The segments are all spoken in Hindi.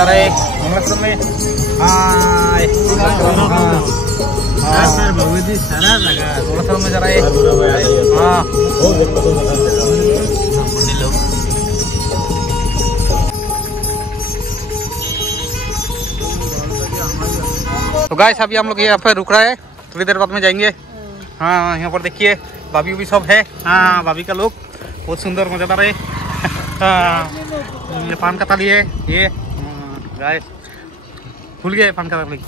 जा रहे हैं मंगलाश्रम में। मंगलाश्रम में जा रहे हैं। तो गाइस अभी हम लोग यहाँ पे रुक रहा है, थोड़ी देर बाद में जाएंगे। हाँ यहाँ पर देखिए भाभी भी सब है। हाँ भाभी का लोग बहुत सुंदर मजेदार है। ये पान का ताली है ये। गाइस भूल गए पान का ताली।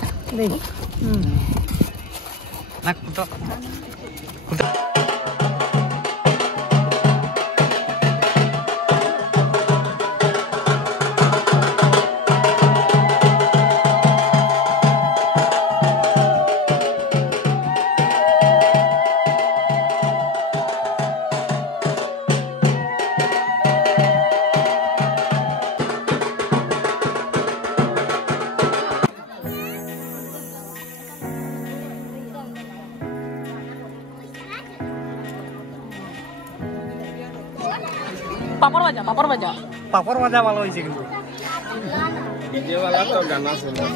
पापड़ मजा वाला होइছে কিন্তু डीजे वाला तो गाना सुनो।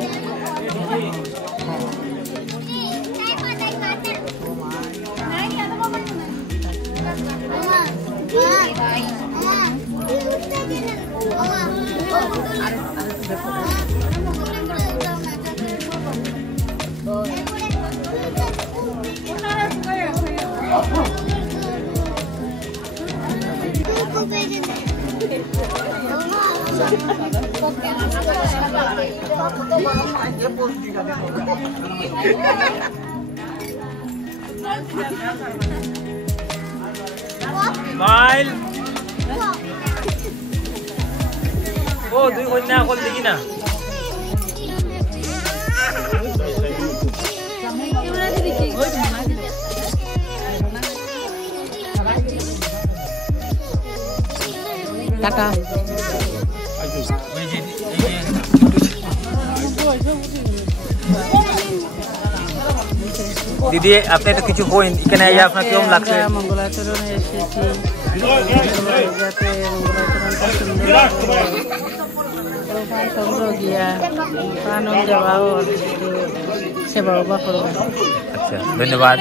Smile. Oh, দুই কন্যা কল দেখি না। টাটা। দিদি আপনি তো কিছু কইন এখানে আইয়া আপনার কেমন লাগছে? মঙ্গলাচরণে এসেছি যাতে মঙ্গলাচরণটা সুন্দর গিয়া প্রাণন যাওয়াও সেবা বা করবো। আচ্ছা ধন্যবাদ।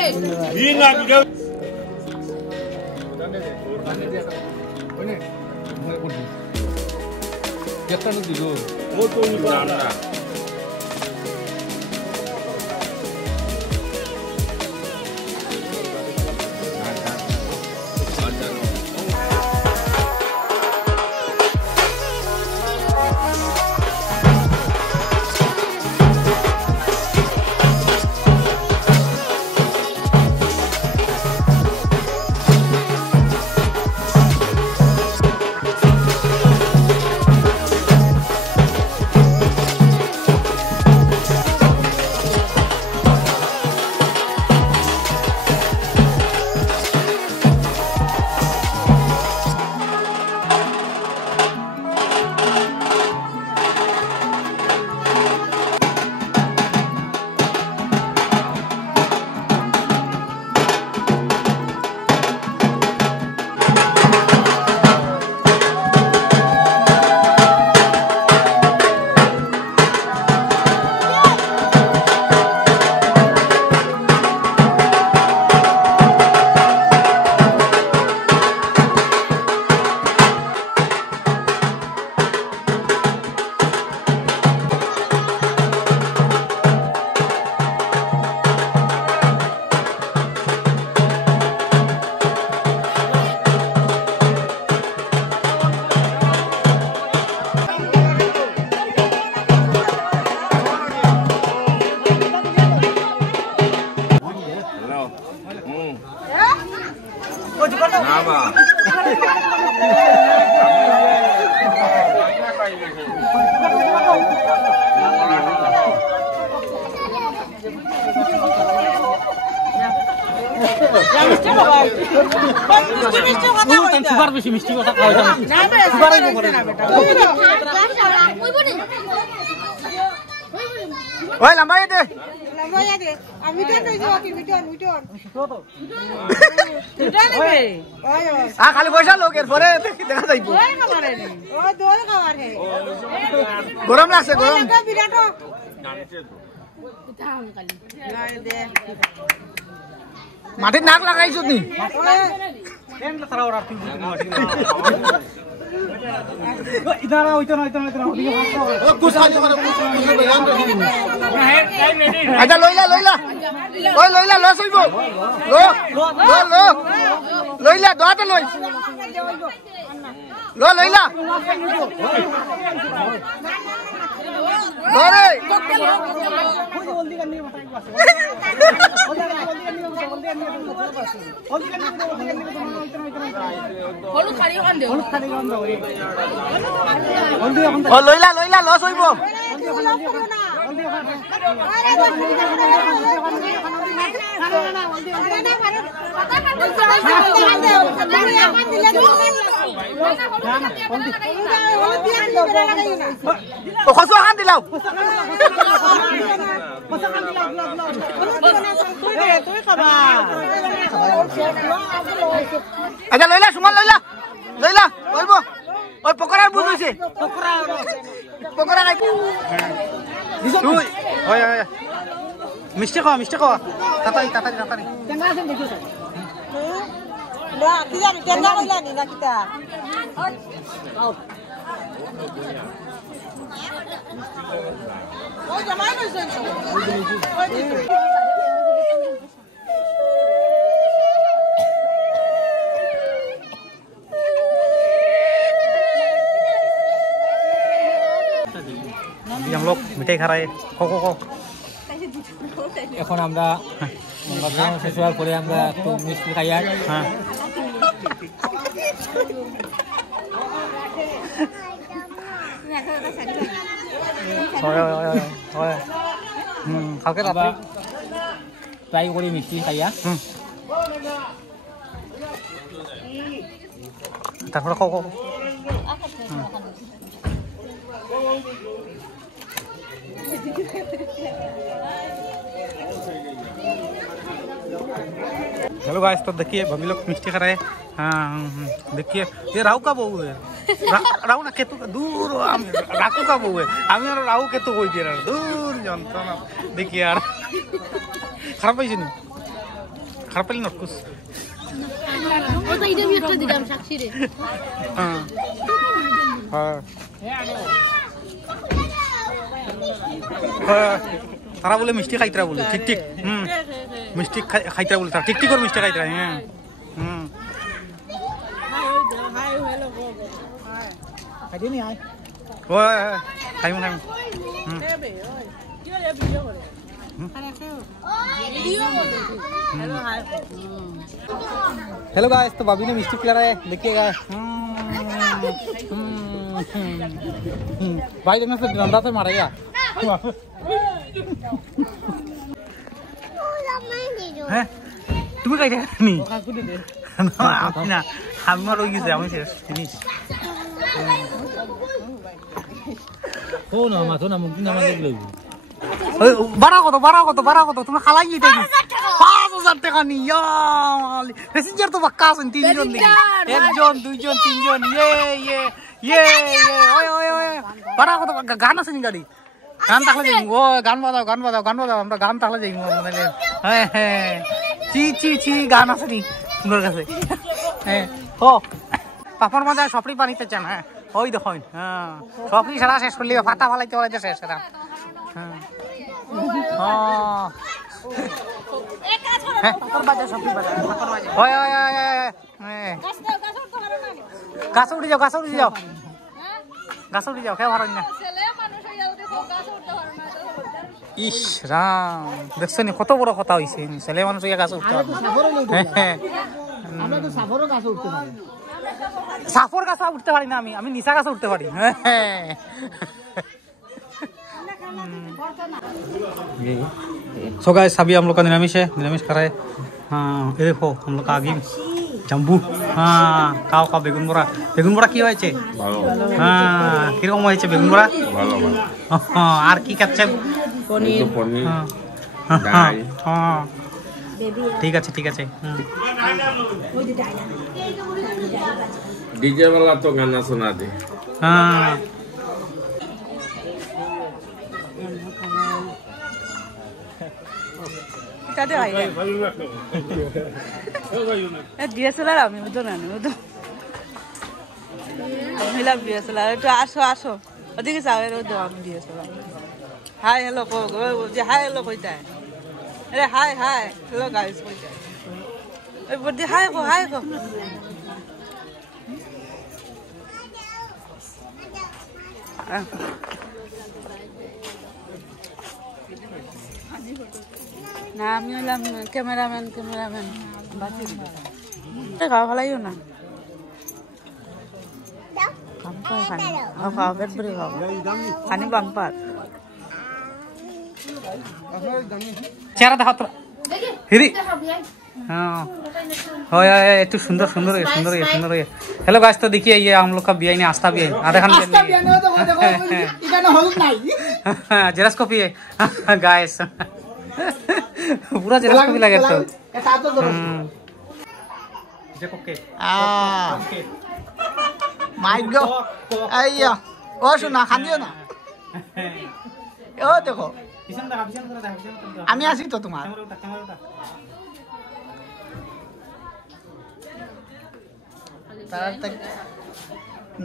সুগার বেশি মিষ্টি কথা খাওয়া যায় না সুগারই করে না বেটা ওই লম্বাই দে খালি পয়সা লোকের পরে দেখা যাইব গরম লাগছে গরম মাটির নাক লাগাইছ নি আচ্ছা লইলা লইলা ওই লইলা লস হইব লইলা দোয়াতে লই লইলা ধরে লইলা লইলা লস হইব কসু হান দিলাও আচ্ছা লইলা সুমান লইলা লইলা বলব ওই পকড়ার বুঝ হইছে পকড়া নাই তুই হয় হয় মিষ্টি খাওয়া তাতাই তাতাই কেঙ্গা আছেন দেখিও স্যার না কি জানি কেঙ্গা কইলা নি না কিটা আও ওই জামাই নইছেন ওই দিছো हम लोग मिठाई खा रहे हैं को এখন আমরা শেষ হওয়ার পরে আমরা একটু মিষ্টি খাই আর হ্যাঁ কালকে রাতে ট্রাই করি মিষ্টি খাইয়া তারপরে কো हेलो गाइस तो देखिए भाभी लोग मिष्टी खा रहे हैं देखिए ये राहु का बहू है राहु ना केतु का दूर राकू का बहू है हमें राहु केतु कोई दे रहा दूर जानता ना देखिए यार खराब है नहीं खराब है नटकुस वो तो इधर भी अच्छा दिखा साक्षी रे हां हां तारा बोले मिष्टी खाइतरा बोले ठीक ठीक मिष्टी खाइतरा बोले ठीक ठीक और मिष्टी खाइतरा हैं हाय हेलो খাই দিও নি আই ओए खाइम ए बे ओए क्यों ले वीडियो करे वीडियो करे हेलो हाय हेलो गाइस तो भाभी ने मिष्टी खिला रहा है देखिएगा भाई देखने से डंडा से मारेगा হ্যাঁ তুমি কাইটা নি কাকু দে দে না আপনি না আমার ওই গেছে আমি শেষ জিনিস ও না মাথো না মুখ না মানে লইব ওই বাড়া কত তুমি খালাই দিতে 5000 টাকা নি ইয়াল প্যাসেঞ্জার তো বাক্কা আছেন তিনজন দেখি একজন দুইজন তিনজন ইয়ে ওই বাড়া কত গান আছে নি গাড়ি গান থাকলে যাই ও গান বাজাও আমরা গান থাকলে যাই মানে হ্যাঁ চি গান আছে নি তোমার কাছে হ্যাঁ ও পাপড় মজা সপরি পানিতে চান হ্যাঁ ওই দেখুন হ্যাঁ সপরি সারা শেষ করলে ফাটা ফালাইতে শেষ সেটা হ্যাঁ एक का छोड़ पापड़ बाजा सब्जी बाजा पापड़ बाजा ওই গাছ উঠে যাও খেয়ে ভালো না ছেলে মানুষ হইয়া ওদের গাছ উঠতে পারে না ইস রাম দেখছো নি কত বড় কথা হইছে ছেলে মানুষ ইয়া গাছ উঠতে পারে আমরা তো সাফরও গাছে উঠতে পারি সাফর গাছ উঠতে পারি না আমি নিশা গাছ উঠতে পারি सो गाइस अभी हम लोग का निरामिष खा रहे हैं हाँ ये देखो हम लोग का आगे জাম্বু হ্যাঁ কাও কাও বেগুন বড়া কি হয়েছে হ্যাঁ কিরকম হয়েছে বেগুন বড়া ভালো ভালো আর কি খাচ্ছেন পনির हाँ ठीक আছে ঠিক আছে डीजे वाला तो गाना सुना दे। हाँ কাটে ভাই ডিএসএলআর আমি বুঝো না বুঝো মিলাম ডিএসএলআর একটু আসো আসো ওদিকে যাও এর দাও আমি ডিএসএলআর হাই হ্যালো কো যে হাই হ্যালো কইতায় আরে হাই হাই হ্যালো গাইস কইতায় ওই বড়দি হাই কো না আমি হলাম ক্যামেরাম্যান খাওয়া ফেলাইও না খাওয়া পেট ভরে খাওয়া খানি বাম্পার চেহারা দেখা তো হিরি हाँ हो तो सुंदर सुंदर है सुंदर है सुंदर है। हेलो गाइस तो देखिए ये हम लोग का बियाई ने आस्था बियाई आधे खान जेरस कॉपी है गाइस पूरा जेरस कॉपी लगे तो माय गॉड आइया ओ सुना खानियो ना ओ देखो আমি আছি তো তোমার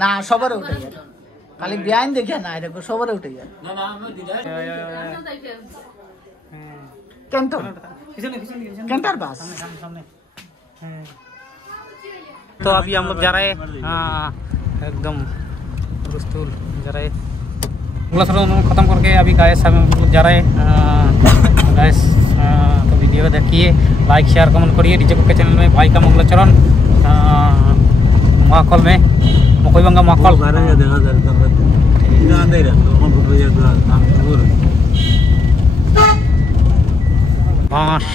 না সবার উঠে যায় খালি বিয়াইন দেখে না দেখো সবার উঠে যায় कैंटर बस। तो अभी हम लोग जा रहे हैं एकदम रुस्तुल जा रहे हैं खत्म करके अभी गाइस हम लोग जा रहे हैं गाइस तो वीडियो को देखिए लाइक शेयर कमेंट करिए डीजे को के चैनल में भाई का मंगलाचरण महाकल में मकईबंगा महाकल बांस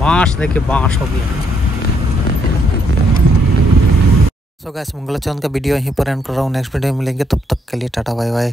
बांस देखिए बांस हो गया। सो गाइस मंगलाचरण का वीडियो यहीं पर एंड कर रहा हूँ। नेक्स्ट वीडियो में मिलेंगे, तब तक के लिए टाटा बाय बाय।